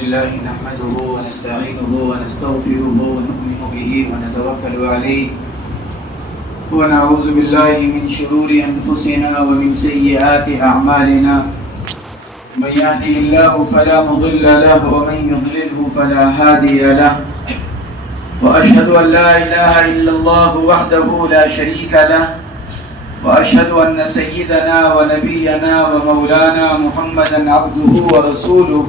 لله نحمده ونستعينه ونستغفره ونؤمن به ونتوكل عليه ونعوذ بالله من شرور أنفسنا ومن سيئات أعمالنا من يهده الله فلا مضل له ومن يضلله فلا هادي له وأشهد أن لا إله إلا الله وحده لا شريك له وأشهد أن سيدنا ونبينا ومولانا محمدا عبده ورسوله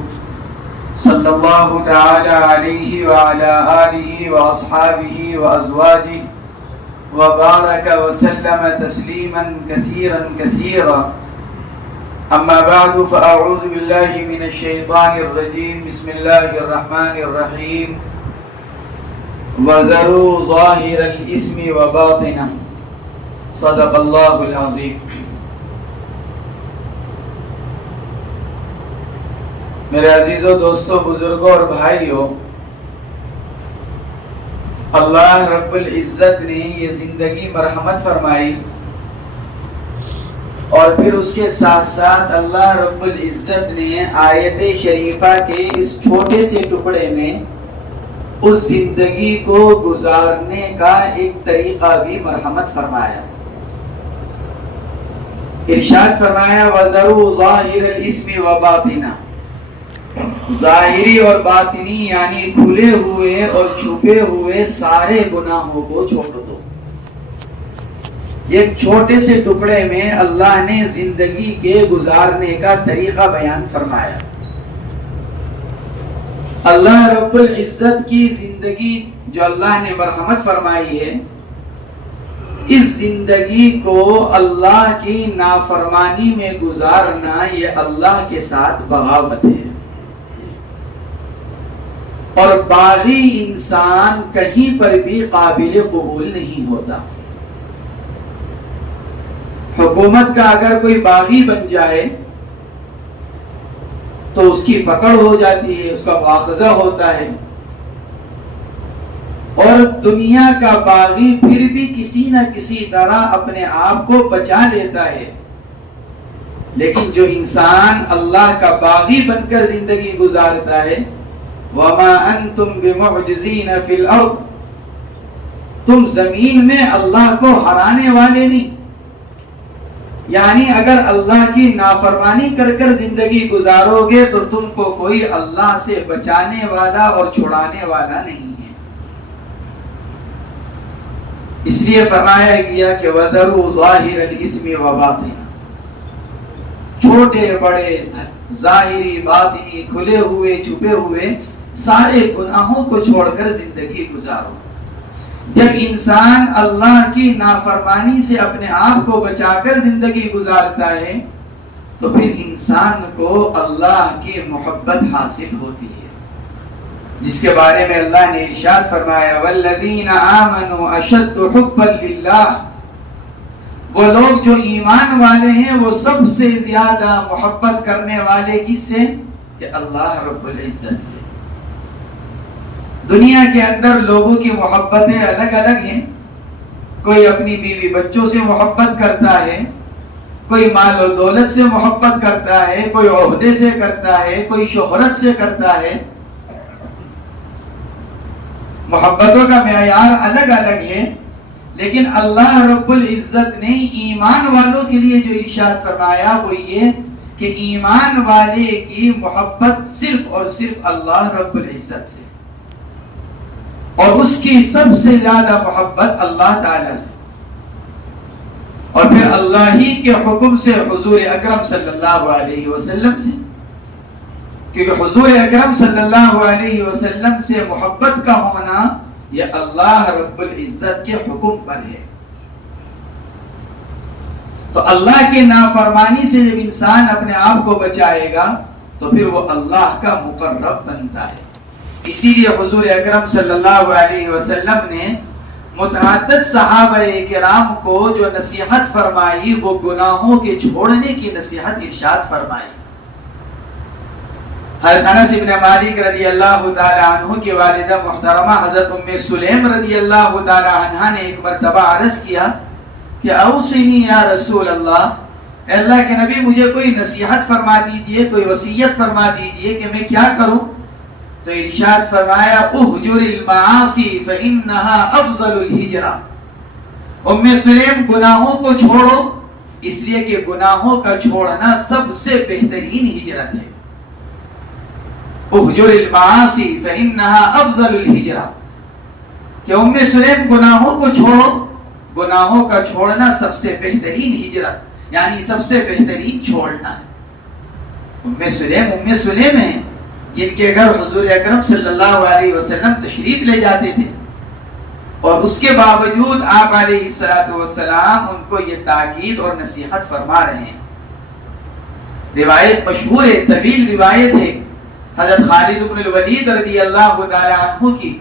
صلى الله تعالى عليه وعلى آله وأصحابه وأزواجه وبارك وسلم تسليما كثيرا كثيرا. أما بعد فأعوذ بالله من الشيطان الرجيم. بسم الله الرحمن الرحيم. وذروا ظاهر الإثم وباطنه. صدق اللہ العظیم. میرے عزیزوں، دوستوں، بزرگوں اور بھائیوں، اللہ رب العزت نے یہ زندگی مرحمت فرمائی اور پھر اس کے ساتھ ساتھ اللہ رب العزت نے آیت شریفہ کے اس چھوٹے سے ٹکڑے میں اس زندگی کو گزارنے کا ایک طریقہ بھی مرحمت فرمایا. ارشاد فرمایا وَذَرُوا ظَاهِرَ الْإِثْمِ وَبَاطِنَهُ. ظاہری اور باطنی یعنی کھلے ہوئے اور چھپے ہوئے سارے گناہوں کو چھوڑ دو. ایک چھوٹے سے ٹکڑے میں اللہ نے زندگی کے گزارنے کا طریقہ بیان فرمایا. اللہ رب العزت کی زندگی جو اللہ نے مرحمت فرمائی ہے، اس زندگی کو اللہ کی نافرمانی میں گزارنا یہ اللہ کے ساتھ بغاوت ہے. اور باغی انسان کہیں پر بھی قابل قبول نہیں ہوتا. حکومت کا اگر کوئی باغی بن جائے تو اس کی پکڑ ہو جاتی ہے، اس کا مواخذہ ہوتا ہے. اور دنیا کا باغی پھر بھی کسی نہ کسی طرح اپنے آپ کو بچا لیتا ہے. لیکن جو انسان اللہ کا باغی بن کر زندگی گزارتا ہے، وَمَا أَنْتُمْ بِمُعْجِزِينَ فِي الْأَرْضِ، تم زمین میں اللہ کو ہرانے والے نہیں. یعنی اگر اللہ کی نافرمانی کر کر زندگی گزارو گے تو تم کو کوئی اللہ سے بچانے والا اور چھڑانے والا نہیں ہے. اس لیے فرمایا گیا کہ وَذَرُوا ظَاهِرَ الْإِثْمِ وَبَاطِنَهُ. چھوٹے بڑے، ظاہری باطنی، کھلے ہوئے چھپے ہوئے سارے گناہوں کو چھوڑ کر زندگی گزارو. جب انسان اللہ کی نافرمانی سے اپنے آپ کو بچا کر زندگی گزارتا ہے تو پھر انسان کو اللہ کی محبت حاصل ہوتی ہے، جس کے بارے میں اللہ نے ارشاد فرمایا وَالَّذِينَ آمَنُوا أَشَدُّ حُبًّا لِلَّهِ. وہ لوگ جو ایمان والے ہیں وہ سب سے زیادہ محبت کرنے والے کس سے؟ کہ اللہ رب العزت سے. دنیا کے اندر لوگوں کی محبتیں الگ الگ ہیں. کوئی اپنی بیوی بچوں سے محبت کرتا ہے، کوئی مال و دولت سے محبت کرتا ہے، کوئی عہدے سے کرتا ہے، کوئی شہرت سے کرتا ہے. محبتوں کا معیار الگ الگ ہے. لیکن اللہ رب العزت نے ایمان والوں کے لیے جو ارشاد فرمایا وہ یہ کہ ایمان والے کی محبت صرف اور صرف اللہ رب العزت سے، اور اس کی سب سے زیادہ محبت اللہ تعالی سے، اور پھر اللہ ہی کے حکم سے حضور اکرم صلی اللہ علیہ وسلم سے. کیونکہ حضور اکرم صلی اللہ علیہ وسلم سے محبت کا ہونا یہ اللہ رب العزت کے حکم پر ہے. تو اللہ کی نافرمانی سے جب انسان اپنے آپ کو بچائے گا تو پھر وہ اللہ کا مقرب بنتا ہے. اسی لیے حضور اکرم صلی اللہ علیہ وسلم نے متعدد صحابہ کرام کو جو نصیحت فرمائی وہ گناہوں کے چھوڑنے کی نصیحت ارشاد فرمائی. حضرت انس بن مالک رضی اللہ تعالی عنہ کی والدہ محترمہ حضرت ام سلیم رضی اللہ تعالی عنہ نے ایک مرتبہ عرض کیا کہ اوصنی یا رسول اللہ، اے اللہ کے نبی مجھے کوئی نصیحت فرما دیجئے، کوئی وصیت فرما دیجئے کہ میں کیا کروں تو ارشاد فرمایا اہجر المعاصی فانها افضل الہجرہ، ام سلیم گناہوں کو چھوڑو اس لیے کہ گناہوں کا چھوڑنا سب سے بہترین ہجرت ہے. اہجر المعاصی فانها افضل الہجرہ، کہ ام سلیم گناہوں کو چھوڑو، گناہوں کا چھوڑنا سب سے بہترین ہجرت، یعنی سب سے بہترین چھوڑنا ہے. ام سلیم ہیں جن کے گھر حضور اکرم صلی اللہ علیہ وسلم تشریف لے جاتے تھے، اور اس کے باوجود آپ علیہ السلام ان کو یہ تاکید اور نصیحت فرما رہے ہیں. روایت مشہور ہے، طویل روایت ہے حضرت خالد بن الولید رضی اللہ تعالی عنہ کی،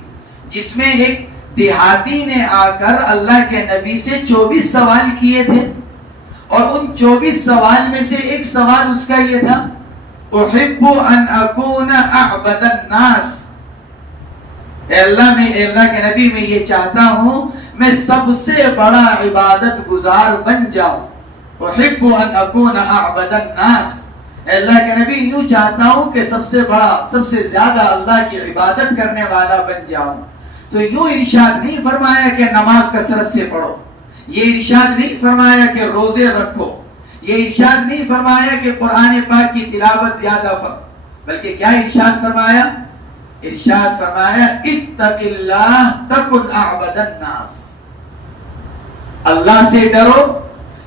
جس میں ایک دیہاتی نے آ کر اللہ کے نبی سے 24 سوال کیے تھے، اور ان 24 سوال میں سے ایک سوال اس کا یہ تھا احب ان اکون اعبد الناس، اے اللہ کے نبی میں یہ چاہتا ہوں میں سب سے بڑا عبادت گزار بن جاؤں. احب ان اکون اعبد الناس، اے اللہ کے نبی یوں چاہتا ہوں کہ سب سے بڑا، سب سے زیادہ اللہ کی عبادت کرنے والا بن جاؤں. تو یوں ارشاد نہیں فرمایا کہ نماز کثرت سے پڑھو، یہ ارشاد نہیں فرمایا کہ روزے رکھو، یہ ارشاد نہیں فرمایا کہ قرآن پاک کی تلاوت زیادہ بلکہ کیا ارشاد فرمایا؟ ارشاد فرمایا اتق اللہ تکن اعبد الناس، اللہ سے ڈرو،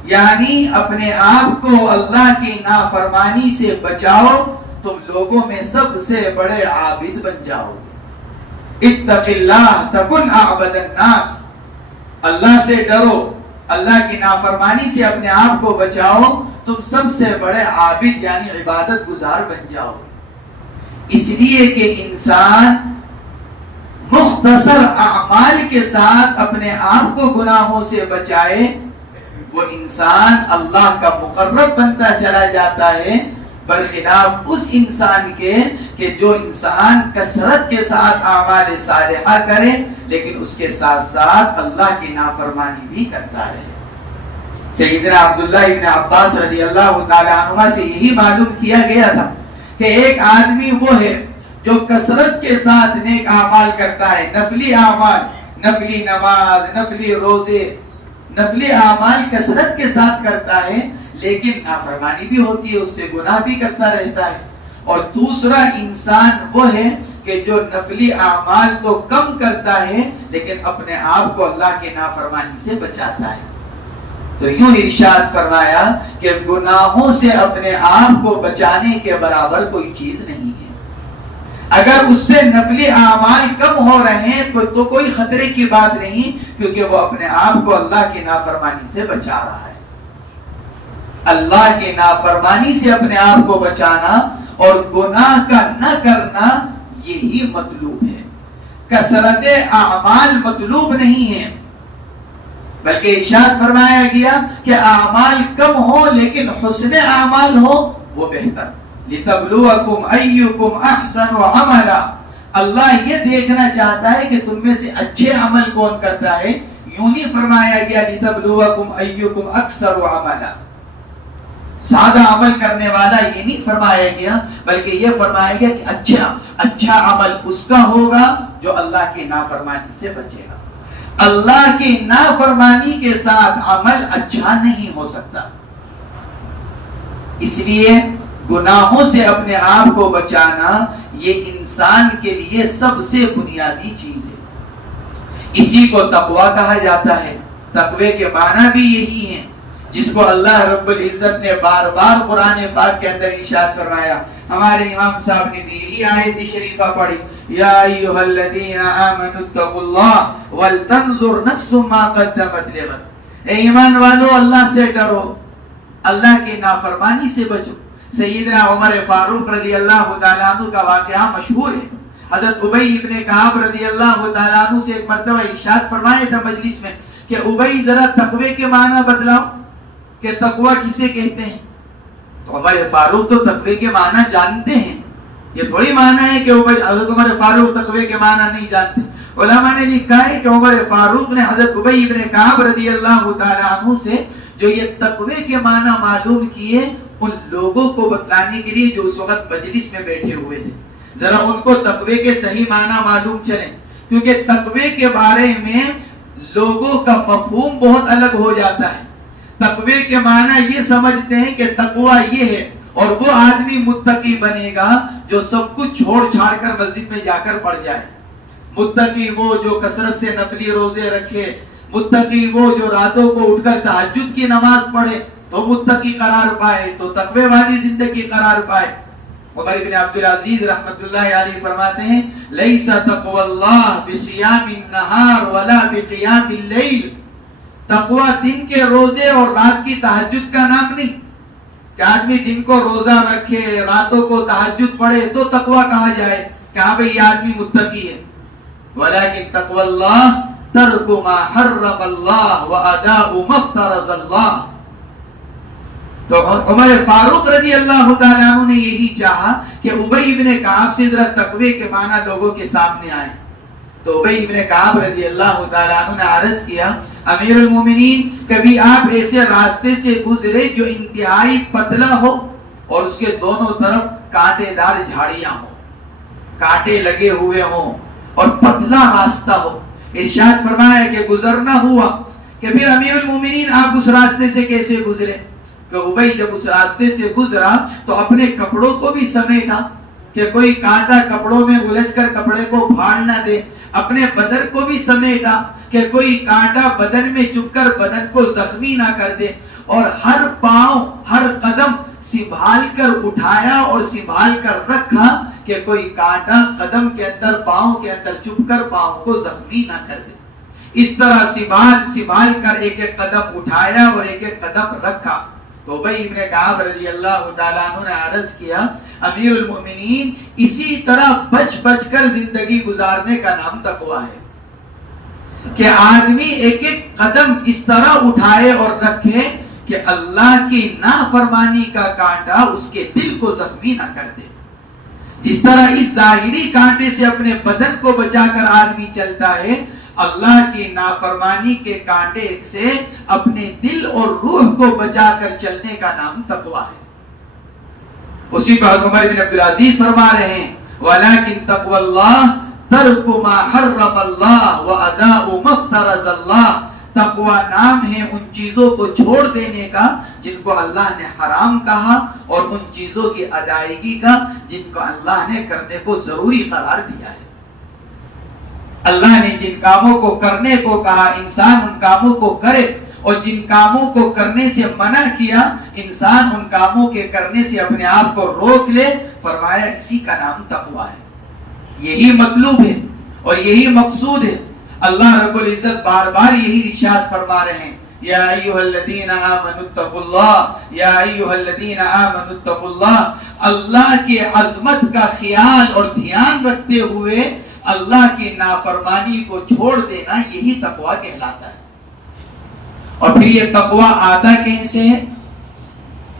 یعنی اپنے آپ کو اللہ کی نافرمانی سے بچاؤ، تم لوگوں میں سب سے بڑے عابد بن جاؤ گے. اتق اللہ تکن اعبد الناس، اللہ سے ڈرو، اللہ کی نافرمانی سے اپنے آپ کو بچاؤ، تم سب سے بڑے عابد یعنی عبادت گزار بن جاؤ. اس لیے کہ انسان مختصر اعمال کے ساتھ اپنے آپ کو گناہوں سے بچائے، وہ انسان اللہ کا مقرب بنتا چلا جاتا ہے، برخلاف اس انسان کے کہ جو انسان کثرت کے ساتھ اعمال صالحہ کرے لیکن اس کے ساتھ ساتھ اللہ کی نافرمانی بھی کرتا رہے. سیدنا عبداللہ ابن عباس رضی اللہ تعالی عنہ سے یہی معلوم کیا گیا تھا کہ ایک آدمی وہ ہے جو کثرت کے ساتھ نیک اعمال کرتا ہے، نفلی اعمال، نفلی نماز، نفلی روزے، نفلی اعمال کثرت کے ساتھ کرتا ہے، لیکن نافرمانی بھی ہوتی ہے، اس سے گناہ بھی کرتا رہتا ہے. اور دوسرا انسان وہ ہے کہ جو نفلی اعمال تو کم کرتا ہے لیکن اپنے آپ کو اللہ کے نافرمانی سے بچاتا ہے. تو یوں ارشاد فرمایا کہ گناہوں سے اپنے آپ کو بچانے کے برابر کوئی چیز نہیں ہے. اگر اس سے نفلی اعمال کم ہو رہے ہیں تو کوئی خطرے کی بات نہیں، کیونکہ وہ اپنے آپ کو اللہ کی نافرمانی سے بچا رہا ہے. اللہ کی نافرمانی سے اپنے آپ کو بچانا اور گناہ کا نہ کرنا یہی مطلوب ہے. کثرت اعمال مطلوب نہیں ہے، بلکہ ارشاد فرمایا گیا کہ اعمال کم ہو لیکن حسن اعمال ہو وہ بہتر. لِتَبْلُوَكُمْ أَيُّكُمْ أَحْسَنُ عَمَلًا، اللہ یہ دیکھنا چاہتا ہے کہ تم میں سے اچھے عمل کون کرتا ہے. یوں نہیں فرمایا گیا لِتَبْلُوَكُمْ أَيُّكُمْ أَكْثَرُ عَمَلًا، سادہ عمل کرنے والا یہ نہیں فرمایا گیا، بلکہ یہ فرمایا گیا کہ اچھا عمل اس کا ہوگا جو اللہ کی نافرمانی سے بچے گا. اللہ کی نافرمانی کے ساتھ عمل اچھا نہیں ہو سکتا. اس لیے گناہوں سے اپنے آپ کو بچانا یہ انسان کے لیے سب سے بنیادی چیز ہے. اسی کو تقوی کہا جاتا ہے. تقوی کے معنی بھی یہی ہیں جس کو اللہ رب العزت نے بار بار قرآن پاک کے اندر ارشاد فرمایا. ہمارے امام صاحب نے بھی یہی آیت شریفہ پڑھی، یا ایھا الذین آمنوا اتقوا اللہ ولتنظر نفس ما قدمت لغد. اے ایمان والو اللہ سے ڈرو، اللہ کی نافرمانی سے بچو. سیدنا عمر فاروق رضی اللہ تعالیٰ عنہ کا واقعہ مشہور ہے. حضرت ابی ابن کعب رضی اللہ تعالیٰ عنہ سے ایک مرتبہ ارشاد فرمایا تھا مجلس میں کہ ابی ذرا تقوی کے معنی بتلاؤ کہ تقوی کسے کہتے ہیں. تو عمر فاروق تو تقوی کے معنی جانتے ہیں، یہ تھوڑی معنی ہے کہ حضرت عمر فاروق تقوی کے معنی نہیں جانتے. علماء نے لکھا ہے کہ عمر فاروق نے حضرت ابی ابن کعب رضی اللہ تعالیٰ عنہ سے جو یہ تقوی کے معنی معلوم کیے ان لوگوں کو بتلانے کے لیے جو اس وقت مجلس میں بیٹھے ہوئے تھے. ذرا ان کو تقوی کے صحیح معنی معلوم چلیں، کیونکہ تقوی کے بارے میں لوگوں کا مفہوم بہت الگ ہو جاتا ہے۔ تقوی کے معنی یہ سمجھتے ہیں کہ تقوی یہ ہے، اور وہ آدمی متقی بنے گا جو سب کچھ چھوڑ چھاڑ کر مسجد میں جا کر پڑھ جائے۔ متقی وہ جو کثرت سے نفلی روزے رکھے، متقی وہ جو راتوں کو اٹھ کر تہجد کی نماز پڑھے تو متقی قرار پائے، تو تقوی والی زندگی قرار پائے۔ عمر بن عبدالعزیز رحمت اللہ علیہ فرماتے ہیں لیس تقوی اللہ بصیام النہار ولا بقیام اللیل، تقوی دن کے روزے اور رات کی تہجد کا نام نہیں کہ آدمی دن کو روزہ رکھے راتوں کو تہجد پڑھے تو تقوی کہا جائے کہ ہاں بھئی یہ آدمی متقی ہے، ولیکن تقوی اللہ ترک ما حرم اللہ واداء ما افترض اللہ۔ تو عمر فاروق رضی اللہ تعالیٰ عنہ نے یہی چاہا کہ ابی بن کعب سے ذرا تقوی کے معنی لوگوں کے سامنے آئے، تو ابی بن کعب رضی اللہ تعالیٰ عنہ نے عرض کیا امیر المومنین کبھی آپ ایسے راستے سے گزرے جو انتہائی پتلا ہو اور اس کے دونوں طرف کانٹے دار جھاڑیاں ہوں، کانٹے لگے ہوئے ہوں اور پتلا راستہ ہو؟ ارشاد فرمایا کہ گزرنا ہوا کہ پھر امیر المومنین آپ اس راستے سے کیسے گزرے؟ کہ ابی جب اس راستے سے گزرا تو اپنے کپڑوں کو بھی سمیٹا کہ کوئی کانٹا کپڑوں میں الجھ کر کپڑے کو پھاڑ نہ دے، اپنے بدن کو بھی سمیٹا کہ کوئی کانٹا بدن میں چپ کر بدن کو زخمی نہ کر دے، اور ہر پاؤں ہر قدم سنبھال کر اٹھایا اور سنبھال کر رکھا کہ کوئی کانٹا قدم کے اندر پاؤں کے اندر چپ کر پاؤں کو زخمی نہ کر دے۔ اس طرح سنبھال کر ایک ایک قدم اٹھایا اور ایک ایک قدم رکھا۔ تو ابی بن کعب رضی اللہ تعالیٰ عنہ نے عرض کیا امیر المؤمنین اسی طرح بچ بچ کر زندگی گزارنے کا نام تقوی ہے کہ آدمی ایک ایک قدم اس طرح اٹھائے اور رکھے کہ اللہ کی نافرمانی کا کانٹا اس کے دل کو زخمی نہ کر دے۔ جس طرح اس ظاہری کانٹے سے اپنے بدن کو بچا کر آدمی چلتا ہے، اللہ کی نافرمانی کے کانٹے سے اپنے دل اور روح کو بچا کر چلنے کا نام تقوی ہے۔ اسی پر عمر بن عبدالعزیز فرما رہے ہیں وَلَكِن تَقْوَى اللَّهِ تَرْكُ مَا حَرَّمَ اللَّهُ وَأَدَاءُ مَا افْتَرَضَ اللَّهُ۔ تقوی نام ہے ان چیزوں کو چھوڑ دینے کا جن کو اللہ نے حرام کہا، اور ان چیزوں کی ادائیگی کا جن کو اللہ نے کرنے کو ضروری قرار دیا ہے۔ اللہ نے جن کاموں کو کرنے کو کہا انسان ان کاموں کو کرے، اور جن کاموں کو کرنے سے منع کیا انسان ان کاموں کے کرنے سے اپنے آپ کو روک لے، فرمایا اسی کا نام تقوی ہے۔ یہی مطلوب ہے اور یہی مقصود ہے۔ اللہ رب العزت بار بار یہی ارشاد فرما رہے ہیں یا ایھا الذین آمنوا اتقوا اللہ، یا ایھا الذین آمنوا اتقوا اللہ۔ اللہ کی عظمت کا خیال اور دھیان رکھتے ہوئے اللہ کی نافرمانی کو چھوڑ دینا یہی تقوی کہلاتا ہے۔ اور پھر یہ تقوی آتا کیسے ہے؟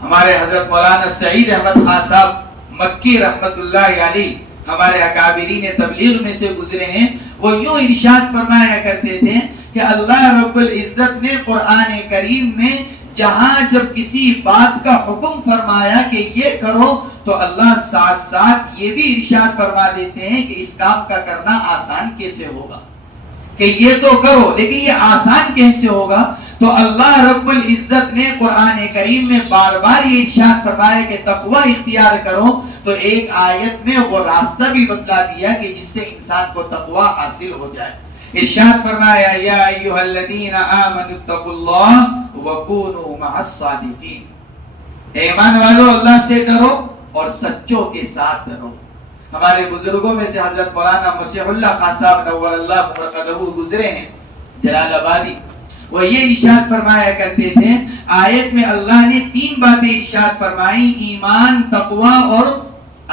ہمارے حضرت مولانا سعید احمد خان صاحب مکی رحمت اللہ علیہ ہمارے اکابرین تبلیغ میں سے گزرے ہیں، وہ یوں ارشاد فرمایا کرتے تھے کہ اللہ رب العزت نے قرآن کریم میں جہاں جب کسی بات کا حکم فرمایا کہ یہ کرو تو اللہ ساتھ ساتھ یہ بھی ارشاد فرما دیتے ہیں کہ اس کام کا کرنا آسان کیسے ہوگا، کہ یہ تو کرو لیکن یہ آسان کیسے ہوگا۔ تو اللہ رب العزت نے قرآن کریم میں بار بار یہ ارشاد فرمایا کہ تقوی اختیار کرو، تو ایک آیت میں وہ راستہ بھی بتلا دیا کہ جس سے انسان کو تقوی حاصل ہو جائے۔ ارشاد فرمایا یا ایھا الذین آمنوا اتقوا اللہ وکونوا مع الصادقین، ایمان والو اللہ سے ڈرو اور سچوں کے ساتھ ڈرو۔ ہمارے بزرگوں میں سے حضرت مولانا مسیح اللہ خان صاحب نور اللہ مرقدہ گزرے ہیں جلال آبادی، وہ یہ ارشاد فرمایا کرتے تھے آیت میں اللہ نے 3 باتیں ارشاد فرمائی، ایمان، تقوی اور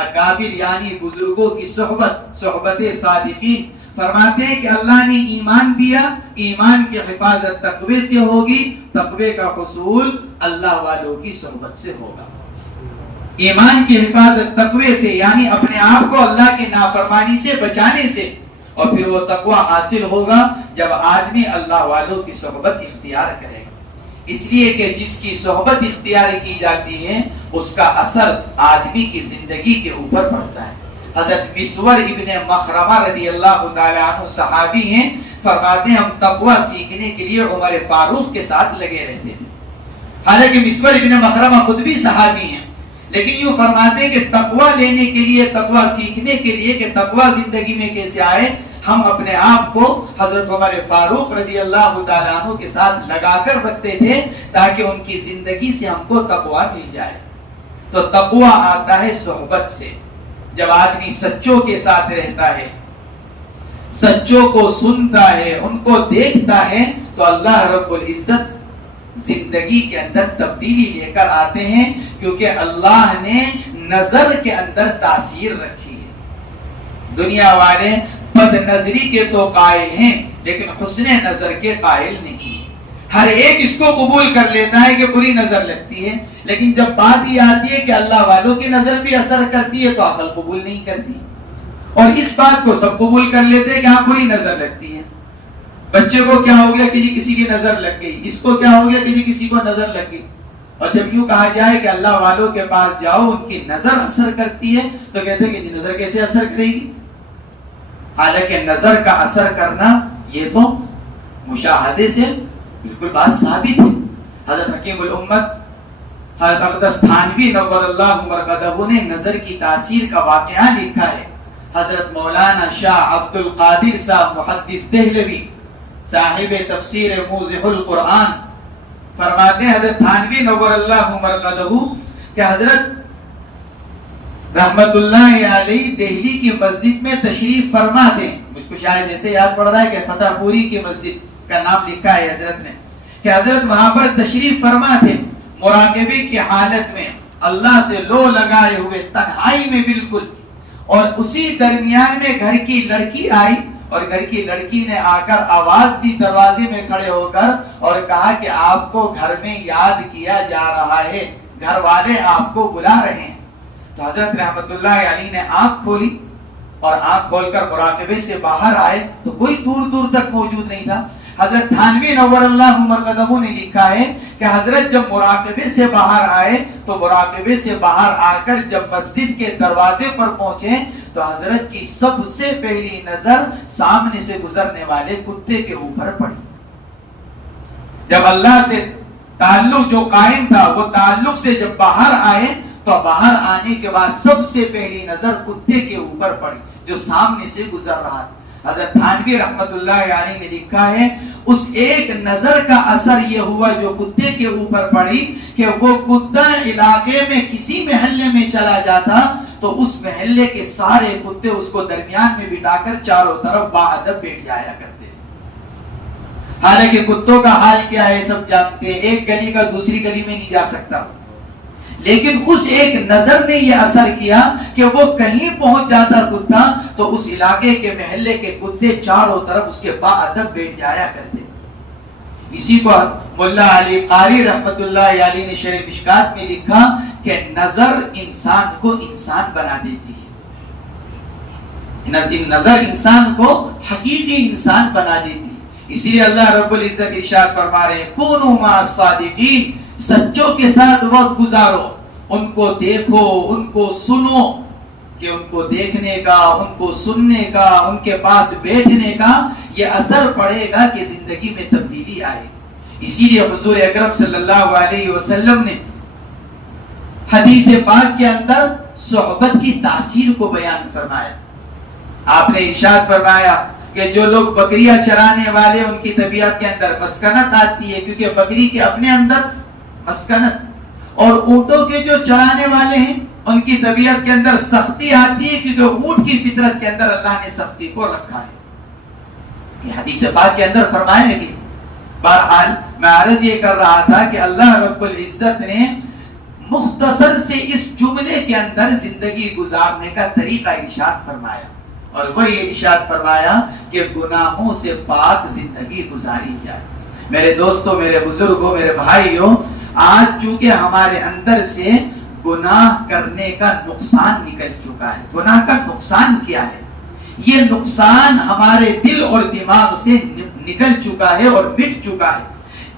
اکابر یعنی بزرگوں کی صحبت صادقین۔ فرماتے ہیں کہ اللہ نے ایمان دیا، ایمان کی حفاظت تقوی سے ہوگی، تقوی کا حصول اللہ والوں کی صحبت سے ہوگا۔ ایمان کی حفاظت تقوی سے یعنی اپنے آپ کو اللہ کی نافرمانی سے بچانے سے، اور پھر وہ تقوی حاصل ہوگا جب آدمی اللہ والوں کی صحبت اختیار کرے گا۔ اس لیے کہ جس کی صحبت اختیار کی جاتی ہے اس کا اثر آدمی کی زندگی کے اوپر پڑتا ہے۔ حضرت مسور ابن مخرمہ رضی اللہ تعالیٰ عنہ صحابی ہیں، فرماتے ہیں ہم تقوی سیکھنے کے لیے عمر فاروق کے ساتھ لگے رہتے تھے. حالانکہ مسور ابن مخرمہ خود بھی صحابی ہیں، لیکن یوں فرماتے ہیں کہ تقوی لینے کے لیے، تقوی سیکھنے کے لیے کہ تقوی زندگی میں کیسے آئے، ہم اپنے آپ کو حضرت عمر فاروق رضی اللہ تعالیٰ عنہ کے ساتھ لگا کر رکھتے تھے تاکہ ان کی زندگی سے ہم کو تقوی مل جائے. تو تقوی آتا ہے صحبت سے. جب آدمی سچوں کے ساتھ رہتا ہے، سچوں کو سنتا ہے، ان کو دیکھتا ہے، تو اللہ رب العزت زندگی کے اندر تبدیلی لے کر آتے ہیں، کیونکہ اللہ نے نظر کے اندر تاثیر رکھی ہے. دنیا والے بد نظری کے تو قائل ہیں لیکن حسن نظر کے قائل نہیں. ہر ایک اس کو قبول کر لیتا ہے کہ بری نظر لگتی ہے، لیکن جب بات یہ آتی ہے کہ اللہ والوں کی نظر بھی اثر کرتی ہے تو عقل قبول نہیں کرتی. اور اس بات کو سب قبول کر لیتے ہیں کہ ہاں بری نظر لگتی ہے. بچے کو کیا ہو گیا کہ جی کسی کی نظر لگ گئی، اس کو کیا ہو گیا کہ جی کسی کو نظر لگ گئی. اور جب یوں کہا جائے کہ اللہ والوں کے پاس جاؤ ان کی نظر اثر کرتی ہے تو کہتے ہیں کہ جی نظر کیسے اثر کرے گی. حالانکہ نظر کا اثر کرنا یہ تو مشاہدے سے بالکل بات ثابت ہے. حضرت حکیم الامت حضرت اقدس تھانوی نور اللہ مرقدہ نے نظر کی تاثیر کا واقعہ لکھا ہے. حضرت مولانا شاہ عبد القادر صاحب محدث دہلوی صاحب تفسیر موضح القرآن فرماتے ہیں حضرت تھانوی نور اللہ مرقدہ کہ حضرت رحمت اللہ علیہ دہلی کی مسجد میں تشریف فرما تھے. مجھ کو شاید ایسے یاد پڑ رہا ہے کہ فتح پوری کی مسجد کا نام لکھا ہے حضرت نے، کہ حضرت وہاں پر تشریف فرما تھے مراقبے کی حالت میں، اللہ سے لو لگائے ہوئے تنہائی میں بالکل. اور اسی درمیان میں گھر کی لڑکی آئی اور گھر کی لڑکی نے آ کر آواز دی دروازے میں کھڑے ہو کر اور کہا کہ آپ کو گھر میں یاد کیا جا رہا ہے، گھر والے آپ کو بلا رہے ہیں. تو حضرت رحمت اللہ علیہ نے آنکھ کھولی اور آنکھ کھول کر مراقبے سے باہر آئے تو کوئی دور دور تک موجود نہیں تھا. حضرت تھانوی نور اللہ مرقدہ نے لکھا ہے کہ حضرت جب مراقبے سے باہر آئے تو مراقبے سے باہر آ کر جب مسجد کے دروازے پر پہنچے تو حضرت کی سب سے پہلی نظر سامنے سے گزرنے والے کتے کے اوپر پڑی. جب اللہ سے تعلق جو قائم تھا وہ تعلق سے جب باہر آئے تو باہر آنے کے بعد سب سے پہلی نظر کتے کے اوپر پڑی جو سامنے سے گزر رہا تھا. حضرت تھانوی رحمت اللہ علیہ نے لکھا ہے اس ایک نظر کا اثر یہ ہوا جو کتے کے اوپر پڑی کہ وہ کتا علاقے میں کسی محلے میں چلا جاتا تو اس محلے کے سارے کتے اس کو درمیان میں بٹھا کر چاروں طرف باادب بیٹھ جایا کرتے. حالانکہ کتوں کا حال کیا ہے سب جانتے ہیں، ایک گلی کا دوسری گلی میں نہیں جا سکتا، لیکن اس ایک نظر نے یہ اثر کیا کہ وہ کہیں پہنچ جاتا کتا تو اس علاقے کے محلے کے کتے چاروں طرف اس کے باادب بیٹھ جایا کرتے. اسی کو ملا علی قاری رحمت اللہ علیہ نے شرح مشکات میں لکھا کہ نظر انسان کو انسان بنا دیتی ہے، نظر انسان کو حقیقی انسان بنا دیتی ہے. اسی لیے اللہ رب العزت ارشاد فرما رہے ہیں کونوا مع الصادقین، سچوں کے ساتھ وقت گزارو، ان کو دیکھو، ان کو سنو، کہ ان کو دیکھنے کا، ان کو سننے کا، ان کے پاس بیٹھنے کا یہ اثر پڑے گا کہ زندگی میں تبدیلی آئے. اسی لیے حضور اکرم صلی اللہ علیہ وسلم نے حدیث پاک کے اندر صحبت کی تاثیر کو بیان فرمایا. آپ نے ارشاد فرمایا کہ جو لوگ بکریاں چرانے والے ان کی طبیعت کے اندر مسکنت آتی ہے، کیونکہ بکری کے اپنے اندر مسکنت، اور اونٹوں کے جو چرانے والے ہیں ان کی طبیعت کے اندر سختی آتی ہے کیونکہ اونٹ کی فطرت کے اندر اللہ نے سختی کو رکھا ہے. یہ حدیث پاک کے اندر فرمایا ہے کہ بہرحال میں عرض یہ کر رہا تھا کہ اللہ رب العزت نے مختصر سے اس جملے کے اندر زندگی گزارنے کا طریقہ ارشاد فرمایا، اور وہ یہ ارشاد فرمایا کہ گناہوں سے پاک زندگی گزاری جائے. میرے دوستوں، میرے بزرگوں، میرے بھائیوں، آج چونکہ ہمارے اندر سے گناہ کرنے کا نقصان نکل چکا ہے. گناہ کا نقصان کیا ہے؟ یہ نقصان ہمارے دل اور دماغ سے نکل چکا ہے اور مٹ چکا ہے.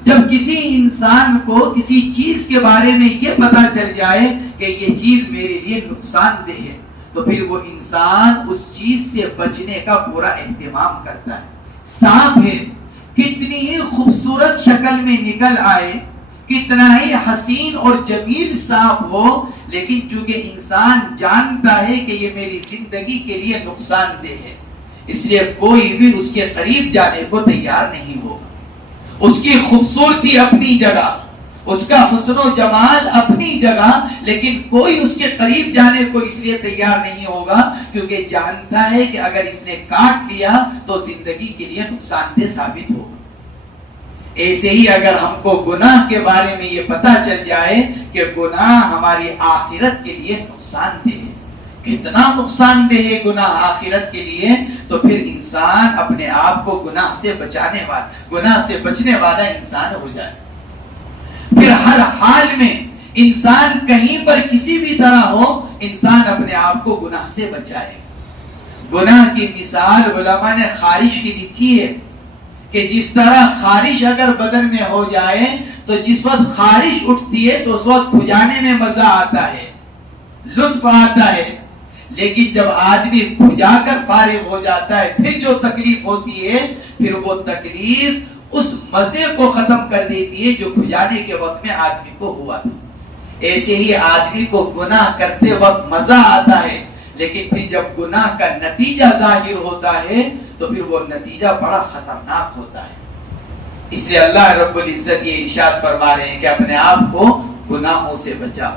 جب کسی انسان کو کسی چیز کے بارے میں یہ پتا چل جائے کہ یہ چیز میرے لیے نقصان دہ ہے تو پھر وہ انسان اس چیز سے بچنے کا پورا اہتمام کرتا ہے. سانپ ہے، کتنی ہی خوبصورت شکل میں نکل آئے، کتنا ہی حسین اور جمیل سانپ ہو، لیکن چونکہ انسان جانتا ہے کہ یہ میری زندگی کے لیے نقصان دہ ہے، اس لیے کوئی بھی اس کے قریب جانے کو تیار نہیں ہوگا. اس کی خوبصورتی اپنی جگہ، اس کا حسن و جمال اپنی جگہ، لیکن کوئی اس کے قریب جانے کو اس لیے تیار نہیں ہوگا کیونکہ جانتا ہے کہ اگر اس نے کاٹ لیا تو زندگی کے لیے نقصان دہ ثابت ہوگا. ایسے ہی اگر ہم کو گناہ کے بارے میں یہ پتا چل جائے کہ گناہ ہماری آخرت کے لیے نقصان دہ ہے، کتنا نقصان دہ ہے گناہ آخرت کے لیے، تو پھر انسان اپنے آپ کو گناہ سے بچنے والا انسان ہو جائے. پھر ہر حال میں انسان کہیں پر کسی بھی طرح ہو، انسان اپنے آپ کو گناہ سے بچائے. گناہ کی مثال علماء نے خارش کی لکھی ہے کہ جس طرح خارش اگر بدن میں ہو جائے تو جس وقت خارش اٹھتی ہے تو اس وقت کھجانے میں مزہ آتا ہے، لطف آتا ہے، لیکن جب آدمی کھجا کر فارغ ہو جاتا ہے پھر جو تکلیف ہوتی ہے، پھر وہ تکلیف اس مزے کو ختم کر دیتی ہے جو کھجانے کے وقت میں آدمی کو ہوا تھا. ایسے ہی آدمی کو گناہ کرتے وقت مزہ آتا ہے، لیکن پھر جب گناہ کا نتیجہ ظاہر ہوتا ہے تو پھر وہ نتیجہ بڑا خطرناک ہوتا ہے. اس لیے اللہ رب العزت یہ ارشاد فرما رہے ہیں کہ اپنے آپ کو گناہوں سے بچاؤ.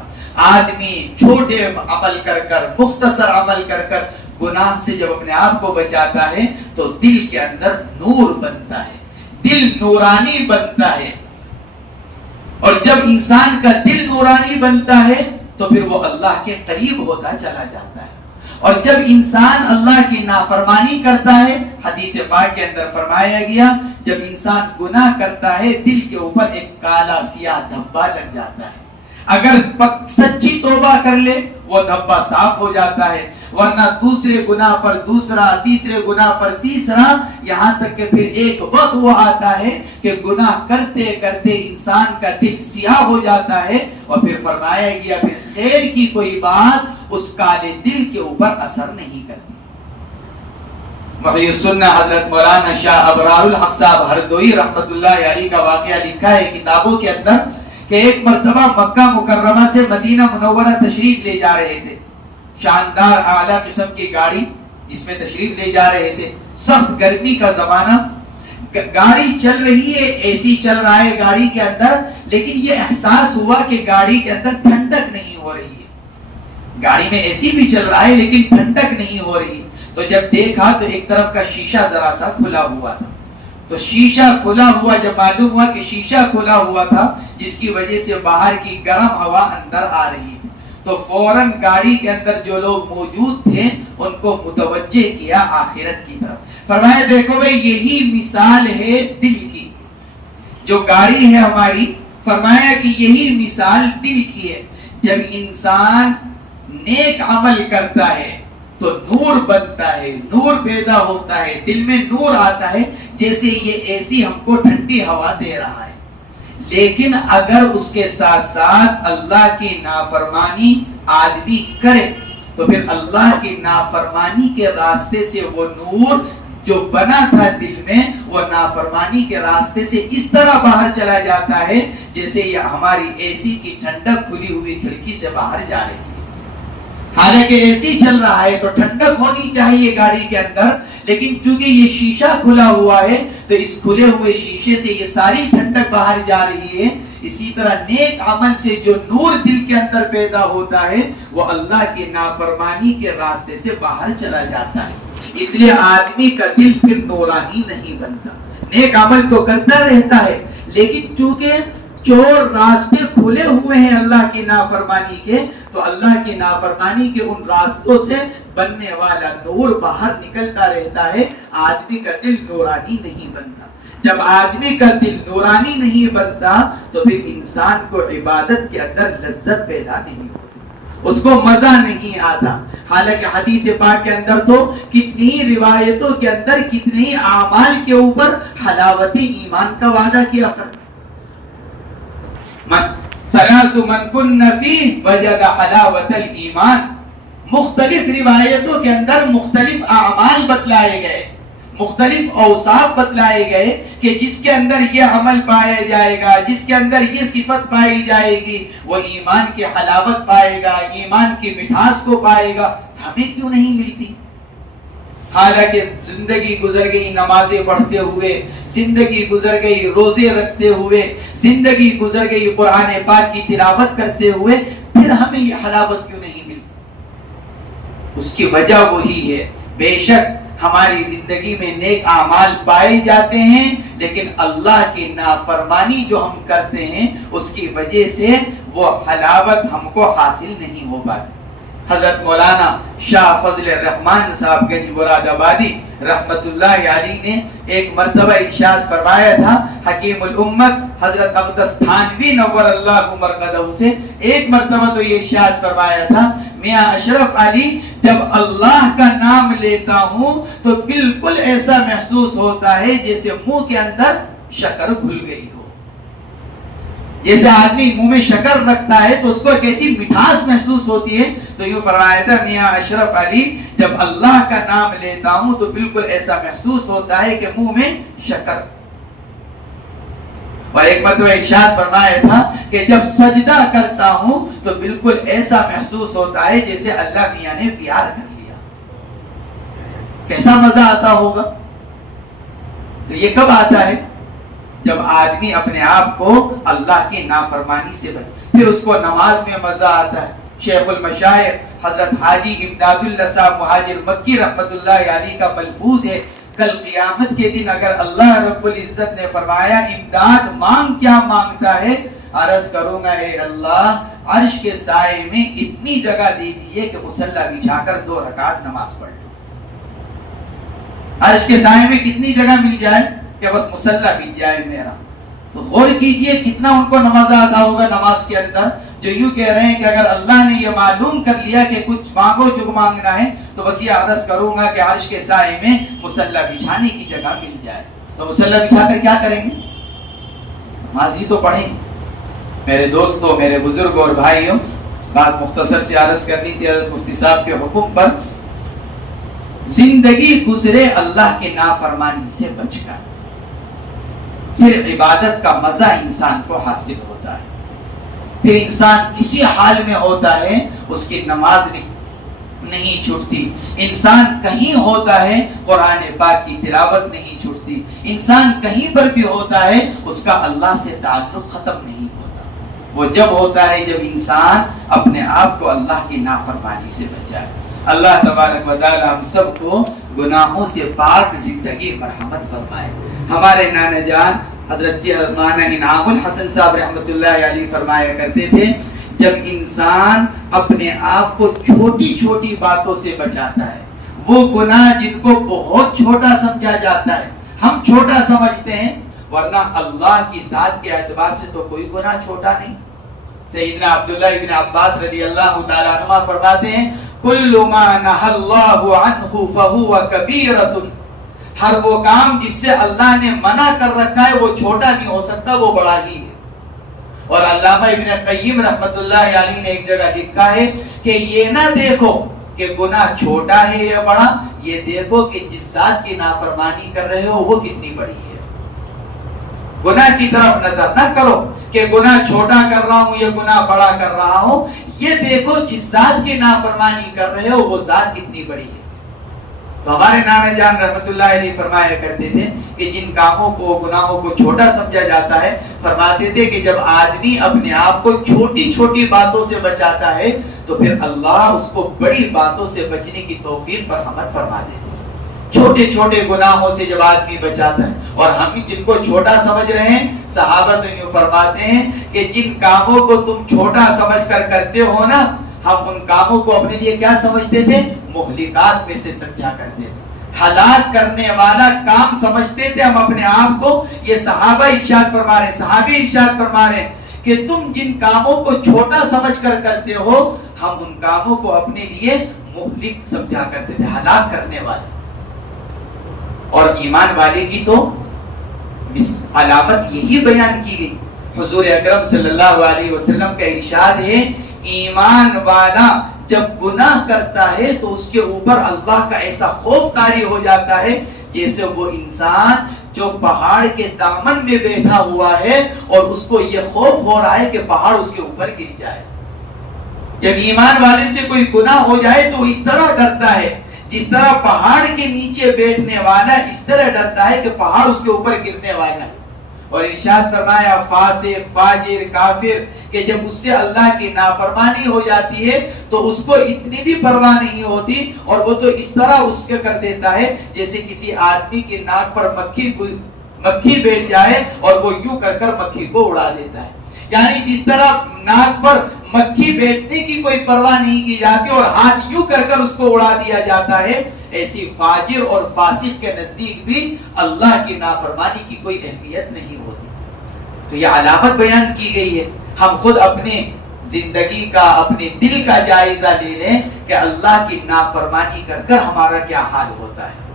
آدمی چھوٹے عمل کر کر، مختصر عمل کر کر گناہ سے جب اپنے آپ کو بچاتا ہے تو دل کے اندر نور بنتا ہے، دل نورانی بنتا ہے. اور جب انسان کا دل نورانی بنتا ہے تو پھر وہ اللہ کے قریب ہوتا چلا جاتا ہے. اور جب انسان اللہ کی نافرمانی کرتا ہے، حدیث پاک کے اندر فرمایا گیا جب انسان گناہ کرتا ہے دل کے اوپر ایک کالا سیاہ دھبا لگ جاتا ہے. اگر سچی توبہ کر لے وہ دھبا صاف ہو جاتا ہے، ورنہ دوسرے گناہ پر دوسرا، تیسرے گناہ پر تیسرا، یہاں تک کہ پھر ایک وقت وہ آتا ہے کہ گناہ کرتے کرتے انسان کا دل سیاہ ہو جاتا ہے، اور پھر فرمایا گیا پھر خیر کی کوئی بات اس کالے دل کے اوپر اثر نہیں کرتی. محی السنہ حضرت مولانا شاہ ابرار الحق صاحب ہردوئی رحمت اللہ علیہ کا واقعہ لکھا ہے کتابوں کے اندر کہ ایک مرتبہ مکہ مکرمہ سے مدینہ منورہ تشریف لے جا رہے تھے. شاندار اعلیٰ قسم کی گاڑی جس میں تشریف لے جا رہے تھے. سخت گرمی کا زمانہ، گاڑی چل رہی ہے، اے سی چل رہا ہے گاڑی کے اندر، لیکن یہ احساس ہوا کہ گاڑی کے اندر ٹھنڈک نہیں ہو رہی ہے. گاڑی میں اے سی بھی چل رہا ہے لیکن ٹھنڈک نہیں ہو رہی. تو جب دیکھا تو ایک طرف کا شیشہ ذرا سا کھلا ہوا تھا. تو شیشہ کھلا ہوا، جب معلوم ہوا کہ شیشہ کھلا ہوا تھا جس کی وجہ سے باہر کی گرم ہوا اندر آ رہی ہے، تو فوراً گاڑی کے اندر جو لوگ موجود تھے ان کو متوجہ کیا آخرت کی طرف. فرمایا دیکھو بھائی یہی مثال ہے دل کی، جو گاڑی ہے ہماری، فرمایا کہ یہی مثال دل کی ہے. جب انسان نیک عمل کرتا ہے تو نور بنتا ہے، نور پیدا ہوتا ہے، دل میں نور آتا ہے. جیسے یہ اے سی ہم کو ٹھنڈی ہوا دے رہا ہے، لیکن اگر اس کے ساتھ ساتھ اللہ کی نافرمانی آدمی کرے تو پھر اللہ کی نافرمانی کے راستے سے وہ نور جو بنا تھا دل میں، وہ نافرمانی کے راستے سے اس طرح باہر چلا جاتا ہے جیسے یہ ہماری اے سی کی ٹھنڈک کھلی ہوئی کھڑکی سے باہر جا رہی ہے. حالانکہ اے سی چل رہا ہے تو ٹھنڈک ہونی چاہیے گاڑی کے اندر، لیکن چونکہ یہ شیشہ کھلا ہوا ہے تو اس کھلے ہوئے شیشے سے یہ ساری ٹھنڈک باہر جا رہی ہے. اسی طرح نیک عمل سے جو نور دل کے اندر پیدا ہوتا ہے وہ اللہ کی نافرمانی کے راستے سے باہر چلا جاتا ہے. اس لیے آدمی کا دل پھر نورانی نہیں بنتا. نیک عمل تو کرتا رہتا ہے لیکن چونکہ چور راستے کھلے ہوئے ہیں اللہ کی نافرمانی کے، تو اللہ کی نافرمانی کے ان راستوں سے بننے والا نور باہر نکلتا رہتا ہے. آدمی کا دل نورانی نہیں بنتا. جب آدمی کا دل نورانی نہیں بنتا تو پھر انسان کو عبادت کے اندر لذت پیدا نہیں ہوتی، اس کو مزہ نہیں آتا. حالانکہ حدیث پاک کے اندر تو کتنی روایتوں کے اندر کتنے اعمال کے اوپر حلاوت ایمان کا وعدہ کیا کرتا. ثلاث من کن فیہ وجد حلاوت الایمان. مختلف روایتوں کے اندر مختلف اعمال بتلائے گئے، مختلف اوصاف بتلائے گئے کہ جس کے اندر یہ عمل پایا جائے گا، جس کے اندر یہ صفت پائی جائے گی، وہ ایمان کی حلاوت پائے گا، ایمان کی مٹھاس کو پائے گا۔ ہمیں کیوں نہیں ملتی؟ حالانکہ زندگی گزر گئی نمازیں پڑھتے ہوئے، زندگی گزر گئی روزے رکھتے ہوئے، زندگی گزر گئی قرآن پاک کی تلاوت کرتے ہوئے، پھر ہمیں یہ حلاوت کیوں نہیں ملتی؟ اس کی وجہ وہی ہے، بے شک ہماری زندگی میں نیک اعمال پائے جاتے ہیں، لیکن اللہ کی نافرمانی جو ہم کرتے ہیں اس کی وجہ سے وہ حلاوت ہم کو حاصل نہیں ہو پاتی۔ حضرت مولانا شاہ فضل الرحمان صاحب گنج مراد آبادی رحمت اللہ علیہ نے ایک مرتبہ ارشاد فرمایا تھا، حکیم الامت حضرت اقدس تھانوی نور اللہ مرقدہ سے ایک مرتبہ تو یہ ارشاد فرمایا تھا، میاں اشرف علی جب اللہ کا نام لیتا ہوں تو بالکل ایسا محسوس ہوتا ہے جیسے منہ کے اندر شکر گھل گئی ہو۔ جیسے آدمی منہ میں شکر رکھتا ہے تو اس کو کیسی مٹھاس محسوس ہوتی ہے، تو یوں فرمایا تھا میاں اشرف علی جب اللہ کا نام لیتا ہوں تو بالکل ایسا محسوس ہوتا ہے کہ منہ میں شکر۔ اور ایک مرتبہ ارشاد فرمایا تھا کہ جب سجدہ کرتا ہوں تو بالکل ایسا محسوس ہوتا ہے جیسے اللہ میاں نے پیار کر لیا۔ کیسا مزہ آتا ہوگا؟ تو یہ کب آتا ہے؟ جب آدمی اپنے آپ کو اللہ کی نافرمانی سے بچے، پھر اس کو نماز میں مزہ آتا ہے۔ شیخ المشائخ حضرت حاجی امداد اللہ صاحب مہاجر مکی رحمت اللہ علیہ کا ملفوظ ہے، کل قیامت کے دن اگر اللہ رب العزت نے فرمایا امداد مانگ کیا مانگتا ہے، عرض کروں گا اے اللہ عرش کے سائے میں اتنی جگہ دے دیے کہ مصلی بچھا کر 2 رکعت نماز پڑھ لوں۔ عرش کے سائے میں کتنی جگہ مل جائے کہ بس مصلی بیت جائے میرا۔ تو غور کیجئے کتنا ان کو مزہ آتا ہوگا نماز کے اندر، جو یوں کہہ رہے ہیں کہ اگر اللہ نے یہ معلوم کر لیا کہ کچھ مانگو جو مانگنا ہے تو بس یہ عرض کروں گا کہ عرش کے سائے میں مصلی بچھانے کی جگہ مل جائے۔ تو مصلی بچھا کر کیا کریں گے؟ نماز ہی تو پڑھیں گے۔ میرے دوستوں، میرے بزرگوں اور بھائیوں، بات مختصر سے عرض کرنی تھی حضرت مفتی صاحب کے حکم پر۔ زندگی گزرے اللہ کی نافرمانی سے بچ کر، پھر عبادت کا مزہ انسان کو حاصل ہوتا ہے۔ پھر انسان کسی حال میں ہوتا ہے اس کی نماز نہیں چھوٹتی، انسان کہیں ہوتا ہے قرآن پاک کی تلاوت نہیں چھوٹتی، انسان کہیں پر بھی ہوتا ہے اس کا اللہ سے تعلق ختم نہیں ہوتا۔ وہ جب ہوتا ہے جب انسان اپنے آپ کو اللہ کی نافرمانی سے بچائے۔ اللہ تبارک و تعالی ہم سب کو گناہوں سے پاک زندگی مرحمت فرمائے۔ ہمارے نانا جان حضرت مولانا انعام الحسن صاحب رحمت اللہ علیہ فرمایا کرتے تھے، جب انسان اپنے آپ کو چھوٹی چھوٹی باتوں سے بچاتا ہے، وہ گناہ جن کو بہت چھوٹا سمجھا جاتا ہے ہم چھوٹا سمجھتے ہیں، ورنہ اللہ کی ذات کے اعتبار سے تو کوئی گناہ چھوٹا نہیں۔ سیدنا عبداللہ ابن عباس رضی اللہ تعالیٰ عنہ فرماتے ہیں، کل ما نہى اللہ عنہ فہو کبیرۃ، ہر وہ کام جس سے اللہ نے منع کر رکھا ہے وہ چھوٹا نہیں ہو سکتا، وہ بڑا ہی ہے۔ اور علامہ ابن قیم رحمت اللہ علیہ نے ایک جگہ لکھا ہے کہ یہ نہ دیکھو کہ گناہ چھوٹا ہے یا بڑا، یہ دیکھو کہ جس ذات کی نافرمانی کر رہے ہو وہ کتنی بڑی ہے۔ گناہ کی طرف نظر نہ کرو کہ گناہ چھوٹا کر رہا ہوں یا گناہ بڑا کر رہا ہوں، یہ دیکھو جس ذات کی نافرمانی کر رہے ہو وہ ذات کتنی بڑی ہے۔ تو ہمارے نانا جان رحمت اللہ علیہ فرمایا کرتے تھے کہ جن کاموں کو گناہوں کو چھوٹا سمجھا جاتا ہے، فرماتے تھے کہ جب آدمی اپنے آپ کو چھوٹی چھوٹی باتوں سے بچاتا ہے تو پھر اللہ اس کو بڑی باتوں سے بچنے کی توفیق پر عمل فرما دیتے ہیں۔ چھوٹے چھوٹے گناہوں سے جب آدمی بچاتا ہے، اور ہم جن کو چھوٹا سمجھ رہے ہیں، صحابہ تو یوں فرماتے ہیں کہ جن کاموں کو تم چھوٹا سمجھ کر کرتے ہو نا، ہم ان کاموں کو اپنے لیے کیا سمجھتے تھے؟ مہلکات میں سے سمجھا کرتے تھے، ہلاک کرنے والا کام سمجھتے تھے ہم اپنے آپ کو۔ یہ صحابہ ارشاد فرما رہے ہیں، صحابی ارشاد فرما رہے ہیں کہ تم جن کاموں کو چھوٹا سمجھ کر کرتے ہو، ہم ان کاموں کو اپنے لیے مہلک سمجھا کرتے تھے، ہلاک کرنے والے۔ اور ایمان والے کی تو علامت یہی بیان کی گئی۔ حضور اکرم صلی اللہ علیہ وسلم کا ارشاد ہے، ایمان والا جب گناہ کرتا ہے تو اس کے اوپر اللہ کا ایسا خوف طاری ہو جاتا ہے جیسے وہ انسان جو پہاڑ کے دامن میں بیٹھا ہوا ہے اور اس کو یہ خوف ہو رہا ہے کہ پہاڑ اس کے اوپر گر جائے. جب ایمان والے سے کوئی گناہ ہو جائے تو اس طرح ڈرتا ہے جس طرح پہاڑ کے نیچے بیٹھنے والا اس طرح ڈرتا ہے کہ پہاڑ اس کے اوپر گرنے والا ہے. اور ارشاد فرمایا فاسق فاجر کافر کہ جب اس سے اللہ کی نافرمانی ہو جاتی ہے تو اس کو اتنی بھی پرواہ نہیں ہوتی اور وہ تو اس طرح اس کے کر دیتا ہے جیسے کسی آدمی کی ناک پر مکھی بیٹھ جائے اور وہ یوں کر کر مکھی کو اڑا دیتا ہے. یعنی جس طرح ناک پر مکھی بیٹھنے کی کوئی پرواہ نہیں کی جاتی اور ہاتھ یوں کر کر اس کو اڑا دیا جاتا ہے، ایسی فاجر اور فاسق کے نزدیک بھی اللہ کی نافرمانی کی کوئی اہمیت نہیں ہوتی. تو یہ علامت بیان کی گئی ہے. ہم خود اپنے زندگی کا اپنے دل کا جائزہ لے لیں کہ اللہ کی نافرمانی کر کر ہمارا کیا حال ہوتا ہے.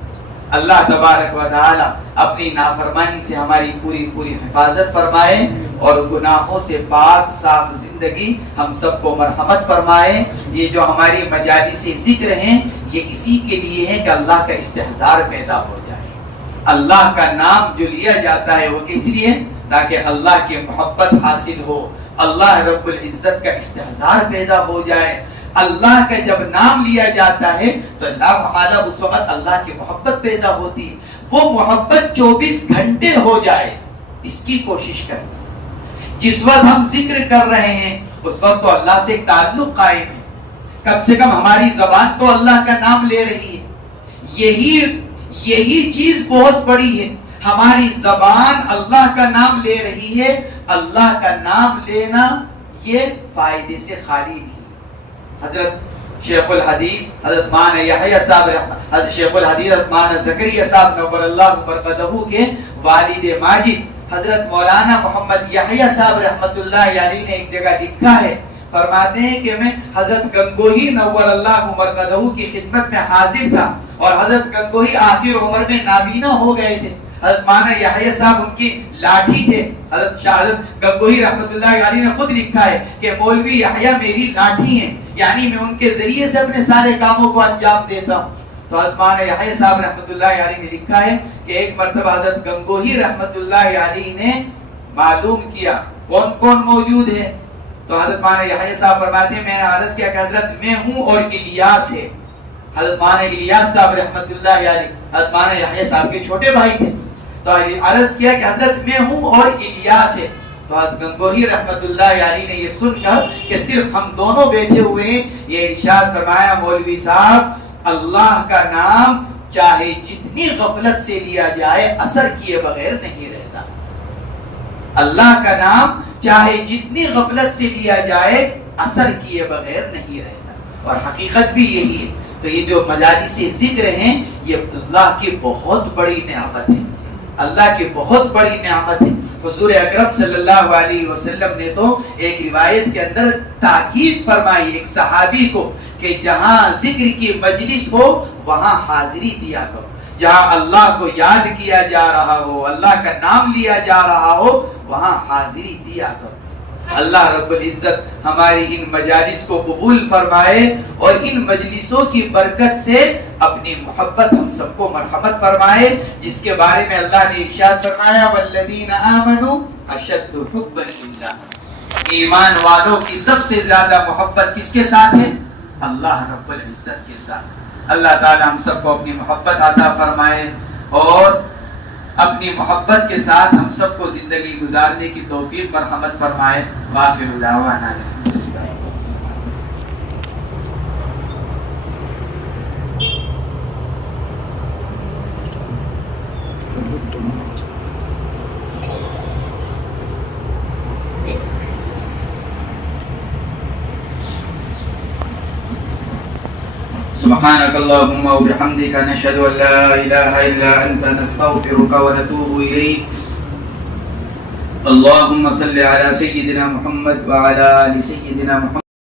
اللہ تبارک و تعالی اپنی نافرمانی سے ہماری پوری حفاظت فرمائے اور گناہوں سے پاک صاف زندگی ہم سب کو مرحمت فرمائے. یہ جو ہماری مجالس ذکر ہیں یہ اسی کے لیے ہے کہ اللہ کا استحضار پیدا ہو جائے. اللہ کا نام جو لیا جاتا ہے وہ کس لیے؟ تاکہ اللہ کی محبت حاصل ہو، اللہ رب العزت کا استحضار پیدا ہو جائے. اللہ کا جب نام لیا جاتا ہے تو اللہ تعالی اس وقت اللہ کی محبت پیدا ہوتی ہے. وہ محبت 24 گھنٹے ہو جائے اس کی کوشش کریں. جس وقت ہم ذکر کر رہے ہیں اس وقت تو اللہ سے ایک تعلق قائم ہے. کم سے کم ہماری زبان تو اللہ کا نام لے رہی ہے. یہی چیز بہت بڑی ہے. ہماری زبان اللہ کا نام لے رہی ہے. اللہ کا نام لینا یہ فائدے سے خالی نہیں. حضرت شیخ الحدیث حضرت مولانا یحییٰ صاحب حضرت شیخ الحدیث حضرت مولانا زکریا صاحب نور اللہ برکتہ کے والد ماجد حضرت مولانا محمد یحییٰ صاحب رحمت اللہ علیہ نے ایک جگہ لکھا ہے. فرماتے ہیں کہ میں حضرت گنگوہی نور اللہ برکتہ کی خدمت میں حاضر تھا اور حضرت گنگوہی آخر عمر میں نابینا ہو گئے تھے. حضرت مولانا یحییٰ صاحب ان کی لاٹھی تھے. حضرت شاہد گنگوہی رحمت اللہ علیہ نے خود لکھا ہے کہ مولوی یحییٰ میری لاٹھی ہیں، یعنی میں ان کے ذریعے سے اپنے سارے کاموں کو انجام دیتا ہوں. تو حضرت مولانا یحییٰ صاحب رحمت اللہ علیہ نے لکھا ہے کہ ایک مرتبہ حضرت گنگوہی رحمت اللہ علیہ نے معلوم کیا کون کون موجود ہے. تو حضرت مولانا یحییٰ صاحب فرماتے ہیں میں نے عرض کیا کہ حضرت میں ہوں اور الیاس ہے. حضرت مولانا الیاس صاحب رحمت اللہ علیہ حضرت مولانا یحییٰ صاحب کے چھوٹے بھائی تھے. تو عرض کیا کہ حضرت میں ہوں اور الیاس ہے. تو حضرت گنگوہی رحمت اللہ علیہ نے یہ سن کر کہ صرف ہم دونوں بیٹھے ہوئے ہیں یہ ارشاد فرمایا مولوی صاحب اللہ کا نام چاہے جتنی غفلت سے لیا جائے اثر کیے بغیر نہیں رہتا. اللہ کا نام چاہے جتنی غفلت سے لیا جائے اثر کیے بغیر نہیں رہتا. اور حقیقت بھی یہی ہے. تو یہ جو مجالس ذکر ہیں یہ اللہ کی بہت بڑی نعمت ہے. اللہ کی بہت بڑی نعمت ہے. حضور اکرم صلی اللہ علیہ وسلم نے تو ایک روایت کے اندر تاکید فرمائی ایک صحابی کو کہ جہاں ذکر کی مجلس ہو وہاں حاضری دیا کرو. جہاں اللہ کو یاد کیا جا رہا ہو اللہ کا نام لیا جا رہا ہو وہاں حاضری دیا کرو. اللہ رب العزت ہماری ان مجالس کو قبول فرمائے اور ان مجلسوں کی برکت سے اپنی محبت ہم سب کو مرحمت فرمائے جس کے بارے میں اللہ نے ارشاد فرمایا والذین آمنوا اشد حبا للہ. ایمان والوں کی سب سے زیادہ محبت کس کے ساتھ ہے؟ اللہ رب العزت کے ساتھ. اللہ تعالی ہم سب کو اپنی محبت عطا فرمائے اور اپنی محبت کے ساتھ ہم سب کو زندگی گزارنے کی توفیق مرحمت فرمائے. وآخر دعوانا سبحانك اللهم وبحمدك نشهد أن لا إله إلا أنت نستغفرك ونتوب إليك. اللهم صل على سيدنا محمد وعلى آل سيدنا محمد.